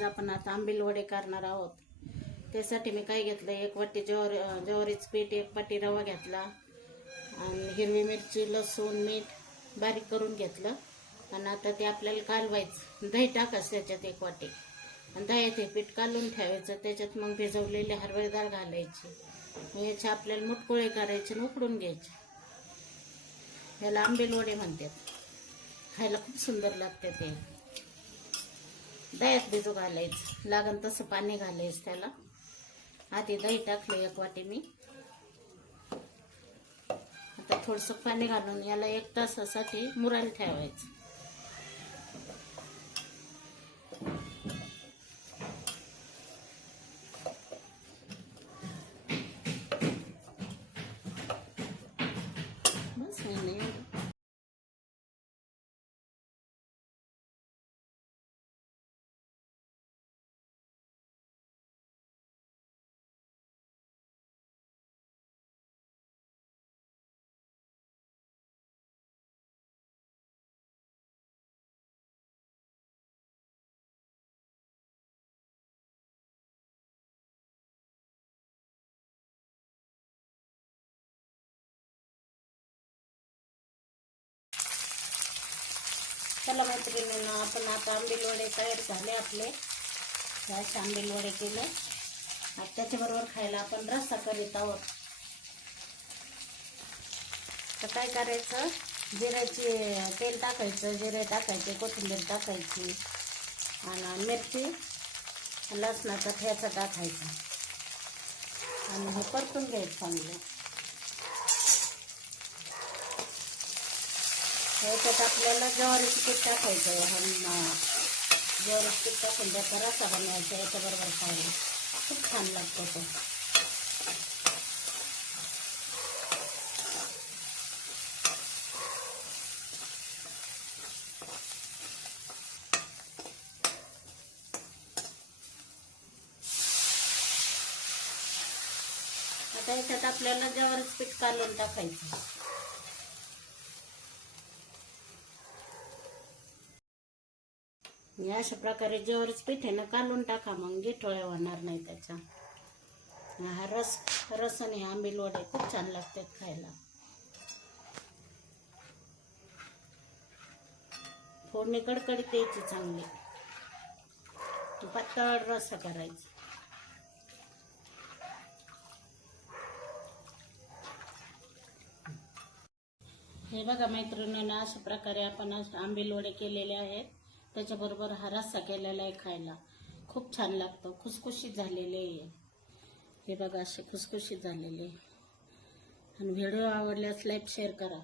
आज आपण आता आंबील वडे करणार आहोत। त्यासाठी मी काय घेतलं, 1 वाटी ज्वारीचं पीठ, 1 वाटी रवा घेतला आणि हिरवी मिरची, लसूण, मीठ बारीक करून घेतलं। आणि आता ते आपल्याला कालवायचं। दही टाकायचं त्याच्यात 1 वाटी आणि दह्यात हे पीठ कालून ठेवायचं। त्याच्यात मग भिजवलेली हरभरा डाळ घालायची। मग याचे आपल्याला मुटकुळे करायचे आणि उकडून घ्यायचे। याला आंबील वडे म्हणतात। खायला खूप सुंदर लागते ते। दह्यात भिजू घालायचं, लागन तसं पाणी घालायचं त्याला। आधी दही टाकलं 1 वाटी मी। आता थोडंसं पाणी घालून याला 1 तासासाठी मुरायला ठेवायचं। बस नाही चला मैत्रिणींनो, आपण आता आंबील वडे तयार झाले आपले। असे आंबील वडे केले। आता त्याच्याबरोबर खायला आपण रस्सा करीत आहोत। तर काय करायचं, जिऱ्याची तेल टाकायचं, जिरे टाकायचे, कोथिंबीर टाकायची आणि मिरची, लसणाचा ठेचा टाकायचा आणि हे परतून घ्यायचं चांगलं। याच्यात आपल्याला ज्वारीचं पीठ टाकायचं। ज्वारीचं पीठ टाकून त्याचा रस्सा बनवायचा। याच्याबरोबर खायला खूप छान लागतं ते। आता याच्यात आपल्याला ज्वारीचं पीठ कालून टाकायचं। अशा प्रकारे ज्वारीचं पीठ आहे ना कालून टाका, मग गिठोळ्या होणार नाही त्याच्या। हा रसाने आंबील वडे खूप छान लागतात खायला। फोडणी कडकडीत द्यायची चांगली, पातळ रस्सा करायचा। हे बघा मैत्रिणींनो, अशा प्रकारे आपण आंबील वडे केलेले आहेत। त्याच्याबरोबर हा रस्सा केलेला आहे, खायला खूप छान लागतं। खुसखुशीत झालेले आहे हे बघा, असे खुसखुशीत झालेले। आणि व्हिडिओ आवडल्यास लाईक शेअर करा।